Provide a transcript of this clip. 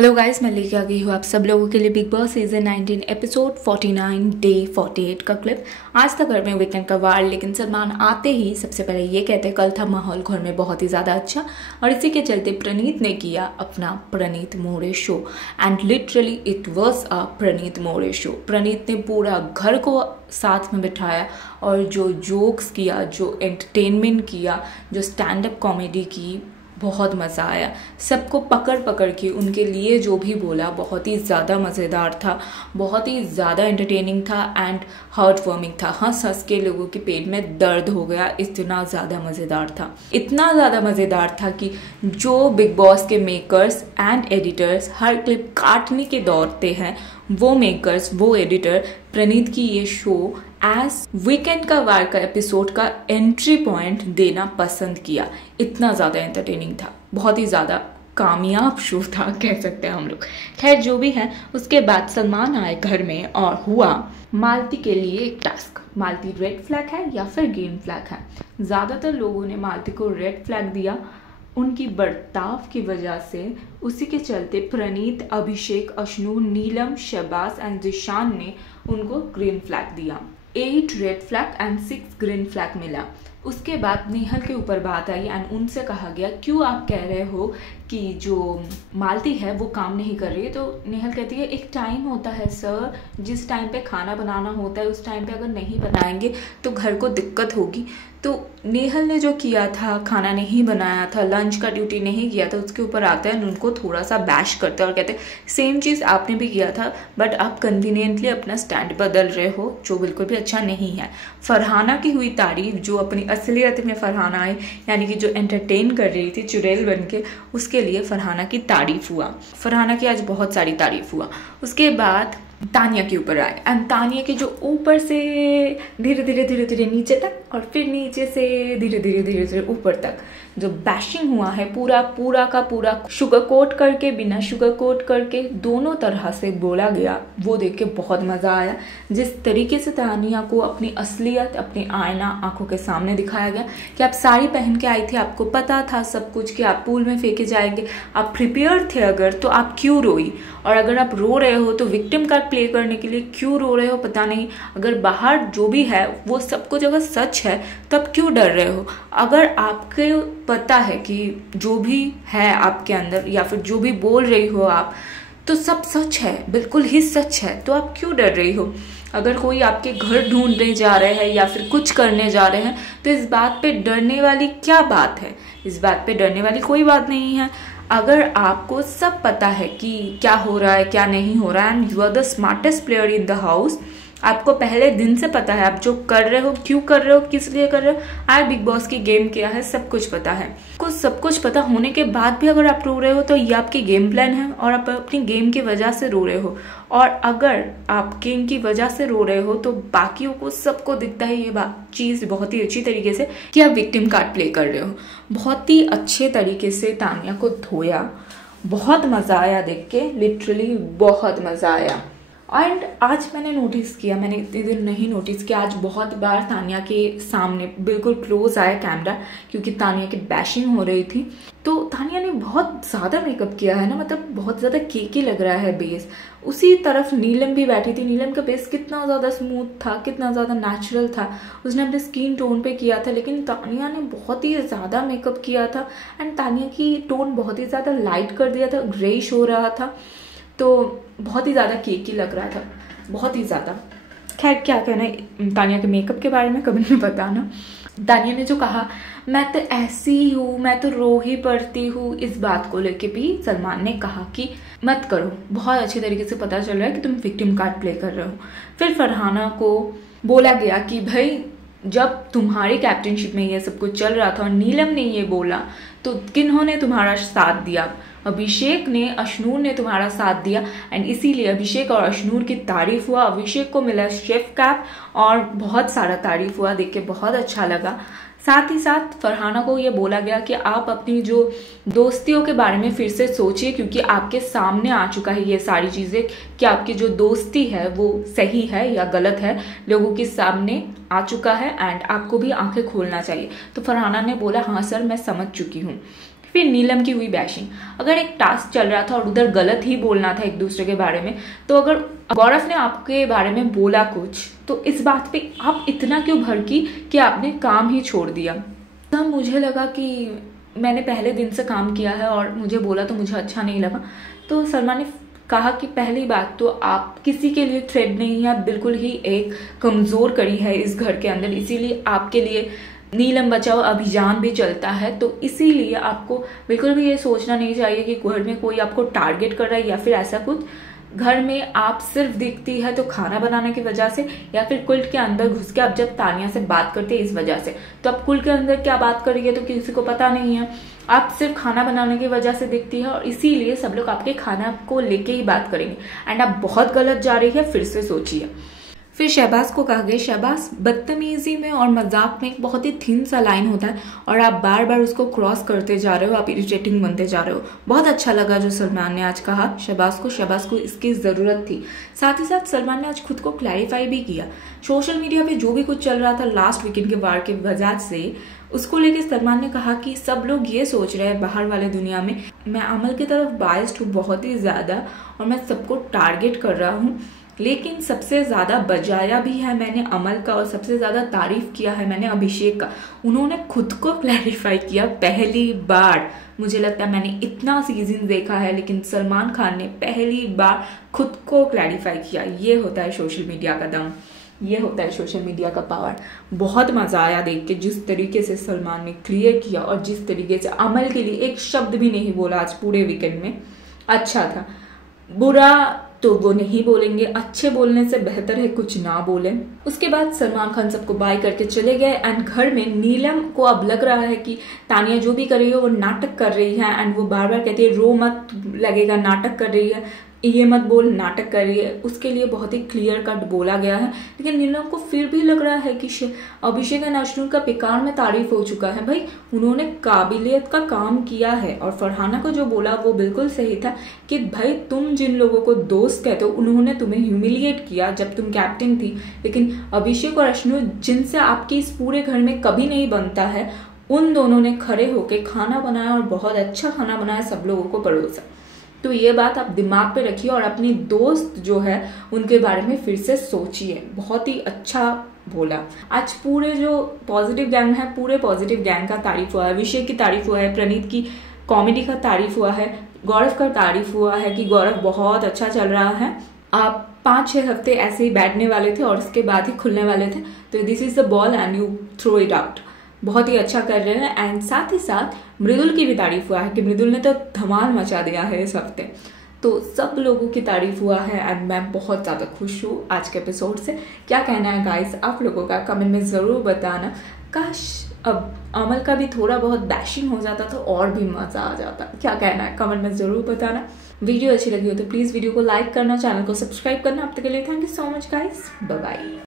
Hello guys, मैं लेके आ गई हूँ आप सब लोगों के लिए big boss season 19 episode 49 day 48 का क्लिप। आज था घर में वीकेंड का वार, लेकिन सलमान आते ही सबसे पहले ये कहते कल था माहौल घर में बहुत ही ज़्यादा अच्छा, और इसी के चलते प्रणीत ने किया अपना Praneet More show. And literally it was a Praneet More show. Praneet ने पूरा घर को साथ में बिठाया और जो जोक्स किया, जो एंटरटेनमेंट किया, जो स्टैंड अप कॉमेडी की, बहुत मज़ा आया। सबको पकड़ पकड़ के उनके लिए जो भी बोला बहुत ही ज़्यादा मज़ेदार था, बहुत ही ज़्यादा एंटरटेनिंग था एंड हार्ट वार्मिंग था। हंस हंस के लोगों के पेट में दर्द हो गया, इतना ज़्यादा मज़ेदार था। इतना ज़्यादा मज़ेदार था कि जो बिग बॉस के makers and editors her clip काटने के दौड़ते हैं, वो मेकर्स, वो एडिटर प्रणीत की ये शो एज वीकेंड का वार का एपिसोड का एंट्री पॉइंट देना पसंद किया। इतना ज़्यादा एंटरटेनिंग था, बहुत ही ज़्यादा कामयाब शो था कह सकते हैं हम लोग। खैर जो भी है, उसके बाद सलमान आए घर में और हुआ मालती के लिए एक टास्क। मालती रेड फ्लैग है या फिर ग्रीन फ्लैग है? ज़्यादातर लोगों ने मालती को रेड फ्लैग दिया उनकी बर्ताव की वजह से। उसी के चलते प्रणीत, अभिषेक, अश्नूर, नीलम, शहबाज एंड जिशान ने उनको ग्रीन फ्लैग दिया। 8 red flag and 6 green flag मिला। उसके बाद नेहल के ऊपर बात आई एंड उनसे कहा गया क्यों आप कह रहे हो कि जो मालती है वो काम नहीं कर रही है? तो नेहल कहती है एक टाइम होता है सर, जिस टाइम पे खाना बनाना होता है उस टाइम पे अगर नहीं बनाएंगे तो घर को दिक्कत होगी। तो नेहल ने जो किया था, खाना नहीं बनाया था, लंच का ड्यूटी नहीं किया था, उसके ऊपर आते हैं उनको थोड़ा सा बैश करते हैं और कहते हैं सेम चीज़ आपने भी किया था बट आप कन्वीनियंटली अपना स्टैंड बदल रहे हो, जो बिल्कुल भी अच्छा नहीं है। फरहाना की हुई तारीफ, जो अपनी असलियत में फरहाना आई, यानी कि जो एंटरटेन कर रही थी चुड़ैल बन के, उसके लिए फरहाना की तारीफ हुआ। फरहाना की आज बहुत सारी तारीफ हुआ। उसके बाद तानिया के ऊपर आए एंड तानिया के जो ऊपर से धीरे धीरे नीचे तक और फिर नीचे से धीरे धीरे ऊपर तक जो बैशिंग हुआ है, पूरा का पूरा शुगर कोट करके, बिना शुगर कोट करके, दोनों तरह से बोला गया, वो देख के बहुत मज़ा आया। जिस तरीके से तानिया को अपनी असलियत, अपनी आईना आंखों के सामने दिखाया गया कि आप साड़ी पहन के आई थी, आपको पता था सब कुछ कि आप पूल में फेंके जाएंगे, आप प्रिपेयर थे अगर, तो आप क्यों रोई? और अगर आप रो रहे हो तो विक्टिम कार्ड प्ले करने के लिए क्यों रो रहे हो पता नहीं। अगर बाहर जो भी है वो सब कुछ अगर सच है तब क्यों डर रहे हो? अगर आपके पता है कि जो भी है आपके अंदर या फिर जो भी बोल रही हो आप, तो सब सच है, बिल्कुल ही सच है, तो आप क्यों डर रही हो? अगर कोई आपके घर ढूंढने जा रहे हैं या फिर कुछ करने जा रहे हैं तो इस बात पे डरने वाली क्या बात है? इस बात पे डरने वाली कोई बात नहीं है। अगर आपको सब पता है कि क्या हो रहा है, क्या नहीं हो रहा है, and you are the smartest player in the house, आपको पहले दिन से पता है आप जो कर रहे हो, क्यों कर रहे हो, किस लिए कर रहे हो, आज बिग बॉस की गेम क्या है, सब कुछ पता है। कुछ सब कुछ पता होने के बाद भी अगर आप रो रहे हो तो ये आपकी गेम प्लान है और आप अपनी गेम की वजह से रो रहे हो। और अगर आप गेम की वजह से रो रहे हो तो बाकियों को सबको दिखता है ये चीज़ बहुत ही अच्छी तरीके से कि आप विक्टिम कार्ड प्ले कर रहे हो। बहुत ही अच्छे तरीके से तानिया को धोया, बहुत मज़ा आया देख के, लिटरली बहुत मज़ा आया। एंड आज मैंने नोटिस किया, मैंने इतने दिन नहीं नोटिस किया, आज बहुत बार तानिया के सामने बिल्कुल क्लोज आया कैमरा क्योंकि तानिया की बैशिंग हो रही थी। तो तानिया ने बहुत ज़्यादा मेकअप किया है ना, मतलब बहुत ज़्यादा केकी लग रहा है बेस। उसी तरफ नीलम भी बैठी थी, नीलम का बेस कितना ज़्यादा स्मूथ था, कितना ज़्यादा नेचुरल था, उसने अपने स्किन टोन पे किया था। लेकिन तानिया ने बहुत ही ज़्यादा मेकअप किया था एंड तानिया की टोन बहुत ही ज़्यादा लाइट कर दिया था, ग्रेइश हो रहा था, तो बहुत ही ज़्यादा केकी लग रहा था, बहुत ही ज़्यादा। खैर क्या कहना है तानिया के मेकअप के बारे में कभी नहीं बताना। तानिया ने जो कहा मैं तो ऐसी ही हूँ, मैं तो रो ही पड़ती हूँ, इस बात को लेके भी सलमान ने कहा कि मत करो, बहुत अच्छे तरीके से पता चल रहा है कि तुम विक्टिम कार्ड प्ले कर रहे हो। फिर फरहाना को बोला गया कि भाई जब तुम्हारी कैप्टनशिप में ये सब कुछ चल रहा था और नीलम ने ये बोला तो किन्होंने तुम्हारा साथ दिया? अभिषेक ने, अश्नूर ने तुम्हारा साथ दिया एंड इसीलिए अभिषेक और अश्नूर की तारीफ हुआ। अभिषेक को मिला शेफ कैप और बहुत सारा तारीफ हुआ, देख के बहुत अच्छा लगा। साथ ही साथ फरहाना को ये बोला गया कि आप अपनी जो दोस्तियों के बारे में फिर से सोचिए क्योंकि आपके सामने आ चुका है ये सारी चीज़ें कि आपकी जो दोस्ती है वो सही है या गलत है, लोगों के सामने आ चुका है एंड आपको भी आंखें खोलना चाहिए। तो फरहाना ने बोला हाँ सर मैं समझ चुकी हूँ। फिर नीलम की हुई बैशिंग। अगर एक टास्क चल रहा था और उधर गलत ही बोलना था एक दूसरे के बारे में, तो अगर गौरव ने आपके बारे में बोला कुछ, तो इस बात पे आप इतना क्यों भड़की कि आपने काम ही छोड़ दिया। तब मुझे लगा कि मैंने पहले दिन से काम किया है और मुझे बोला तो मुझे अच्छा नहीं लगा। तो सलमान ने कहा कि पहली बात तो आप किसी के लिए थ्रेड नहीं है, बिल्कुल ही एक कमज़ोर कड़ी है इस घर के अंदर, इसीलिए आपके लिए नीलम बचाओ अभियान भी चलता है। तो इसीलिए आपको बिल्कुल भी ये सोचना नहीं चाहिए कि घर में कोई आपको टारगेट कर रहा है या फिर ऐसा कुछ। घर में आप सिर्फ दिखती है तो खाना बनाने की वजह से, या फिर कुल्ट के अंदर घुस के आप जब तानिया से बात करते हैं इस वजह से। तो आप कुल्ट के अंदर क्या बात कर रही है तो किसी को पता नहीं है, आप सिर्फ खाना बनाने की वजह से दिखती है और इसीलिए सब लोग आपके खाना को लेके ही बात करेंगे। एंड आप बहुत गलत जा रही है, फिर से सोचिए। फिर शहबाज को कहा गया, शहबाज बदतमीजी में और मजाक में एक बहुत ही थिन सा लाइन होता है और आप बार बार उसको क्रॉस करते जा रहे हो, आप इरिटेटिंग बनते जा रहे हो। बहुत अच्छा लगा जो सलमान ने आज कहा शहबाज को इसकी ज़रूरत थी। साथ ही साथ सलमान ने आज खुद को क्लैरिफाई भी किया। सोशल मीडिया पे जो भी कुछ चल रहा था लास्ट वीकेंड के वार के वजह से, उसको लेके सलमान ने कहा कि सब लोग ये सोच रहे हैं बाहर वाले दुनिया में मैं अमल की तरफ बायस्ड हूँ बहुत ही ज़्यादा और मैं सबको टारगेट कर रहा हूँ, लेकिन सबसे ज़्यादा बजाया भी है मैंने अमल का और सबसे ज़्यादा तारीफ किया है मैंने अभिषेक का। उन्होंने खुद को क्लैरिफाई किया पहली बार। मुझे लगता है मैंने इतना सीजन देखा है लेकिन सलमान खान ने पहली बार खुद को क्लैरिफाई किया। ये होता है सोशल मीडिया का दम, ये होता है सोशल मीडिया का पावर। बहुत मज़ा आया देख के जिस तरीके से सलमान ने क्लियर किया और जिस तरीके से अमल के लिए एक शब्द भी नहीं बोला आज पूरे वीकेंड में। अच्छा था, बुरा तो वो नहीं बोलेंगे, अच्छे बोलने से बेहतर है कुछ ना बोलें। उसके बाद सलमान खान सबको बाय करके चले गए एंड घर में नीलम को अब लग रहा है कि तानिया जो भी कर रही है वो नाटक कर रही है एंड वो बार बार कहती है रो मत, लगेगा नाटक कर रही है, ये मत बोल नाटक कर रही है। उसके लिए बहुत ही क्लियर कट बोला गया है, लेकिन नीलम को फिर भी लग रहा है कि अभिषेक एंड अश्विन का बेकार में तारीफ हो चुका है। भाई उन्होंने काबिलियत का काम किया है और फरहाना को जो बोला वो बिल्कुल सही था कि भाई तुम जिन लोगों को दोस्त कहते हो उन्होंने तुम्हें ह्यूमिलिएट किया जब तुम कैप्टन थी, लेकिन अभिषेक और अश्विन जिनसे आपकी इस पूरे घर में कभी नहीं बनता है, उन दोनों ने खड़े होकर खाना बनाया और बहुत अच्छा खाना बनाया, सब लोगों को परोसा। तो ये बात आप दिमाग पे रखिए और अपनी दोस्त जो है उनके बारे में फिर से सोचिए। बहुत ही अच्छा बोला आज। पूरे जो पॉजिटिव गैंग है पूरे पॉजिटिव गैंग का तारीफ हुआ है। अभिषेक की तारीफ हुआ है, प्रणीत की कॉमेडी का तारीफ हुआ है, गौरव का तारीफ हुआ है कि गौरव बहुत अच्छा चल रहा है। आप 5-6 हफ्ते ऐसे ही बैठने वाले थे और उसके बाद ही खुलने वाले थे, तो this is the ball and you throw it out. बहुत ही अच्छा कर रहे हैं। एंड साथ ही साथ मृदुल की भी तारीफ हुआ है कि मृदुल ने तो धमाल मचा दिया है इस हफ्ते। तो सब लोगों की तारीफ हुआ है एंड मैं बहुत ज़्यादा खुश हूँ आज के एपिसोड से। क्या कहना है गाइस आप लोगों का, कमेंट में ज़रूर बताना। काश अब अमल का भी थोड़ा बहुत बैशिंग हो जाता तो और भी मज़ा आ जाता। क्या कहना है कमेंट में ज़रूर बताना। वीडियो अच्छी लगी हो तो प्लीज़ वीडियो को लाइक करना, चैनल को सब्सक्राइब करना। अब तक के लिए thank you so much guys, bye bye.